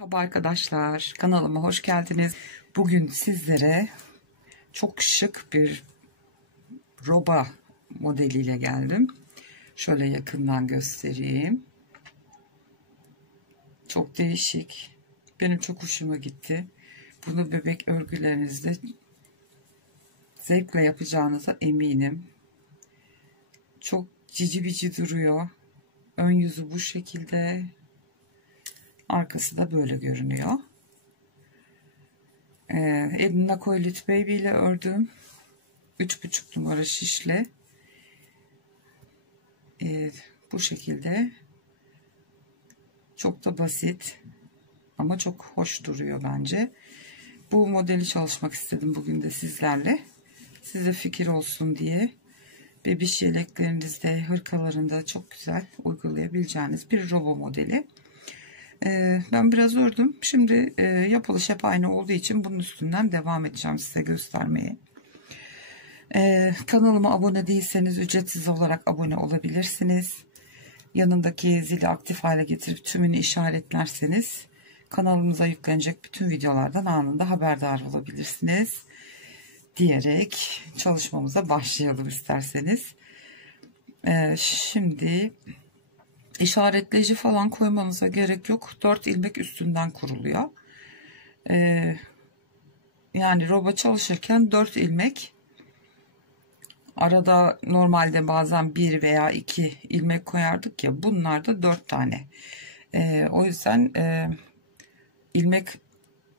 Merhaba arkadaşlar, kanalıma hoş geldiniz. Bugün sizlere çok şık bir roba modeliyle geldim. Şöyle yakından göstereyim. Çok değişik. Benim çok hoşuma gitti. Bunu bebek örgülerinizde zevkle yapacağınıza eminim. Çok cici bici duruyor. Ön yüzü bu şekilde. Arkası da böyle görünüyor. Elimle Koylit Baby ile ördüm. 3,5 numara şişle. Bu şekilde. Çok da basit. Ama çok hoş duruyor bence. Bu modeli çalışmak istedim bugün de sizlerle. Size fikir olsun diye. Bebiş yeleklerinizde, hırkalarında çok güzel uygulayabileceğiniz bir roba modeli. Ben biraz ördüm. Şimdi yapılış hep aynı olduğu için bunun üstünden devam edeceğim size göstermeye. Kanalıma abone değilseniz ücretsiz olarak abone olabilirsiniz. Yanındaki zili aktif hale getirip tümünü işaretlerseniz kanalımıza yüklenecek bütün videolardan anında haberdar olabilirsiniz. Diyerek çalışmamıza başlayalım isterseniz. Şimdi işaretleyici falan koymanıza gerek yok. 4 ilmek üstünden kuruluyor. Yani roba çalışırken 4 ilmek. Arada normalde bazen 1 veya 2 ilmek koyardık ya. Bunlar da 4 tane. O yüzden ilmek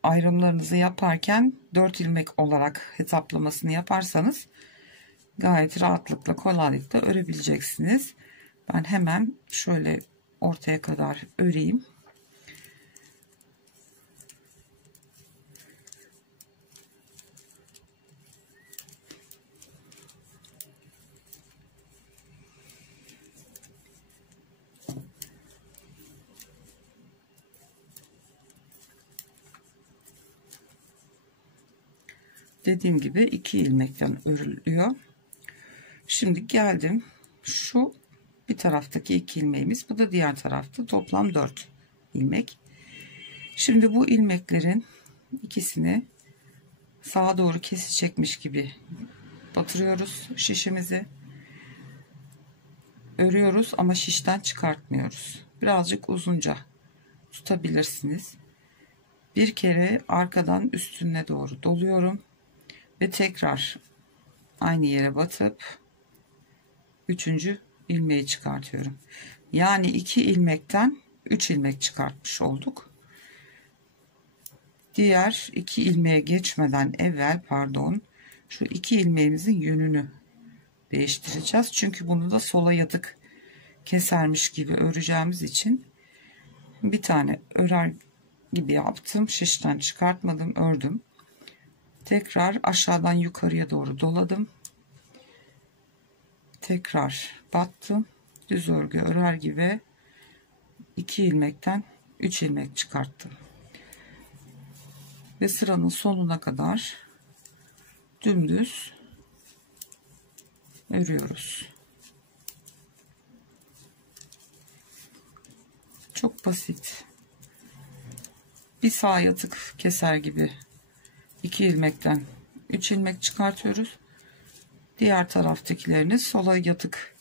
ayrımlarınızı yaparken 4 ilmek olarak hesaplamasını yaparsanız gayet rahatlıkla, kolaylıkla örebileceksiniz. Ben hemen şöyle ortaya kadar öreyim. Dediğim gibi 2 ilmekten örülüyor. Şimdi geldim. Şu bir taraftaki 2 ilmeğimiz, bu da diğer tarafta, toplam 4 ilmek. Şimdi bu ilmeklerin ikisini sağa doğru kesecekmiş gibi batırıyoruz şişimizi. Örüyoruz ama şişten çıkartmıyoruz. Birazcık uzunca tutabilirsiniz. Bir kere arkadan üstüne doğru doluyorum ve tekrar aynı yere batıp 3. ilmeği çıkartıyorum. Yani 2 ilmekten 3 ilmek çıkartmış olduk. Diğer 2 ilmeğe geçmeden evvel şu 2 ilmeğimizin yönünü değiştireceğiz. Çünkü bunu da sola yatık kesermiş gibi öreceğimiz için bir tane örer gibi yaptım. Şişten çıkartmadım, ördüm. Tekrar aşağıdan yukarıya doğru doladım. Tekrar battım. Düz örgü örer gibi 2 ilmekten 3 ilmek çıkarttım. Ve sıranın sonuna kadar dümdüz örüyoruz. Çok basit. Bir sağ yatık keser gibi 2 ilmekten 3 ilmek çıkartıyoruz. Diğer taraftakilerini sola yatık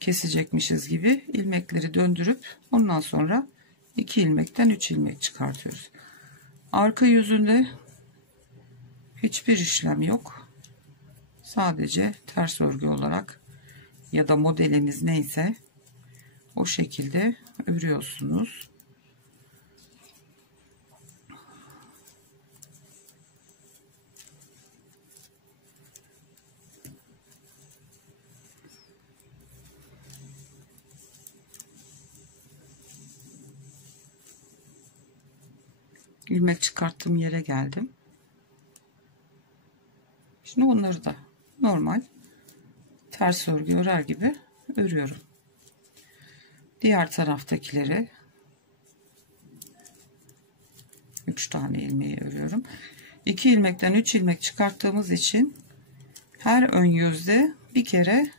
kesecekmişiz gibi ilmekleri döndürüp ondan sonra 2 ilmekten 3 ilmek çıkartıyoruz. Arka yüzünde hiçbir işlem yok. Sadece ters örgü olarak ya da modeliniz neyse o şekilde örüyorsunuz. İlmek çıkarttığım yere geldim. Şimdi onları da normal ters örgü örer gibi örüyorum. Diğer taraftakileri 3 tane ilmeği örüyorum. 2 ilmekten 3 ilmek çıkarttığımız için her ön yüzde bir kere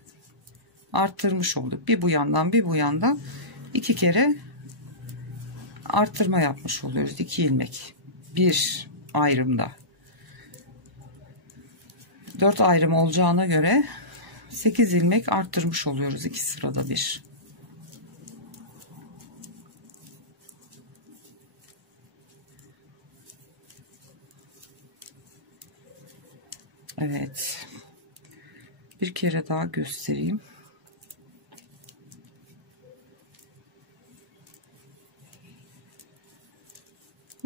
arttırmış olduk. Bir bu yandan bir bu yandan 2 kere arttırma yapmış oluyoruz. 2 ilmek bir ayrımda. 4 ayrım olacağına göre 8 ilmek arttırmış oluyoruz 2 sırada bir. Evet. Bir kere daha göstereyim.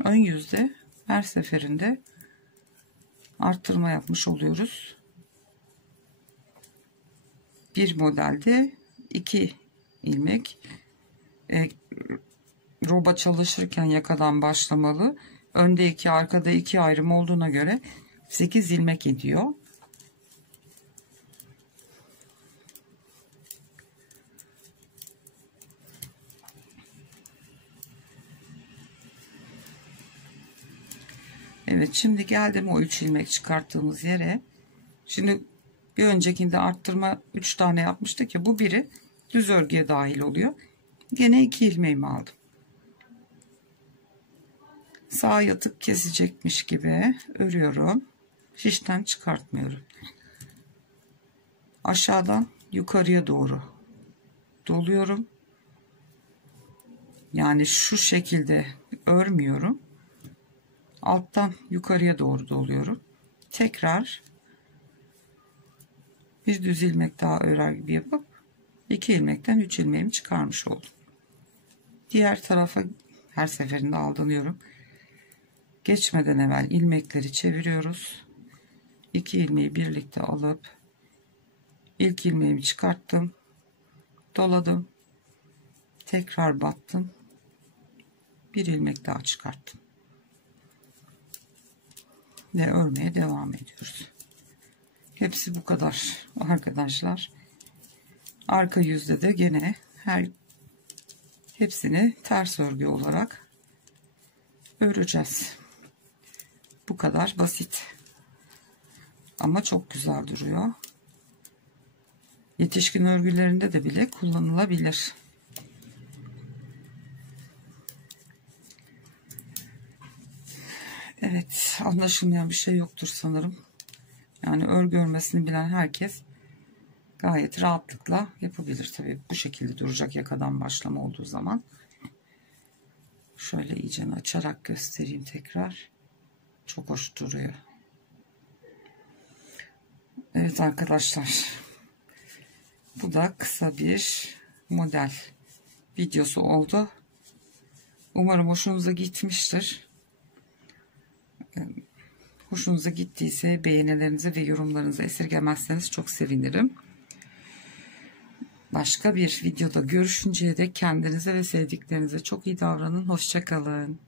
Ön yüzde her seferinde arttırma yapmış oluyoruz. Bir modelde 2 ilmek. Roba çalışırken yakadan başlamalı. Önde 2, arkada 2 ayrım olduğuna göre 8 ilmek ediyor. Evet, şimdi geldim o 3 ilmek çıkarttığımız yere. Şimdi bir öncekinde arttırma 3 tane yapmıştık ya, bu biri düz örgüye dahil oluyor. Gene 2 ilmeğimi aldım. Sağ yatık kesecekmiş gibi örüyorum. Şişten çıkartmıyorum. Aşağıdan yukarıya doğru doluyorum. Yani şu şekilde örmüyorum. Alttan yukarıya doğru doluyorum. Tekrar bir düz ilmek daha örer gibi yapıp 2 ilmekten 3 ilmeğimi çıkarmış oldum. Diğer tarafa her seferinde aldanıyorum. Geçmeden evvel ilmekleri çeviriyoruz. 2 ilmeği birlikte alıp ilk ilmeğimi çıkarttım. Doladım. Tekrar battım. Bir ilmek daha çıkarttım. Ve örmeye devam ediyoruz. Hepsi bu kadar arkadaşlar. Arka yüzde de gene hepsini ters örgü olarak öreceğiz. Bu kadar basit. Ama çok güzel duruyor. Yetişkin örgülerinde de bile kullanılabilir. Evet, anlaşılmayan bir şey yoktur sanırım. Yani örgü örmesini bilen herkes gayet rahatlıkla yapabilir. Tabii bu şekilde duracak yakadan başlama olduğu zaman. Şöyle iyice açarak göstereyim tekrar. Çok hoş duruyor. Evet arkadaşlar. Bu da kısa bir model videosu oldu. Umarım hoşunuza gitmiştir. Hoşunuza gittiyse beğenilerinizi ve yorumlarınızı esirgemezseniz çok sevinirim. Başka bir videoda görüşünceye dek kendinize ve sevdiklerinize çok iyi davranın. Hoşça kalın.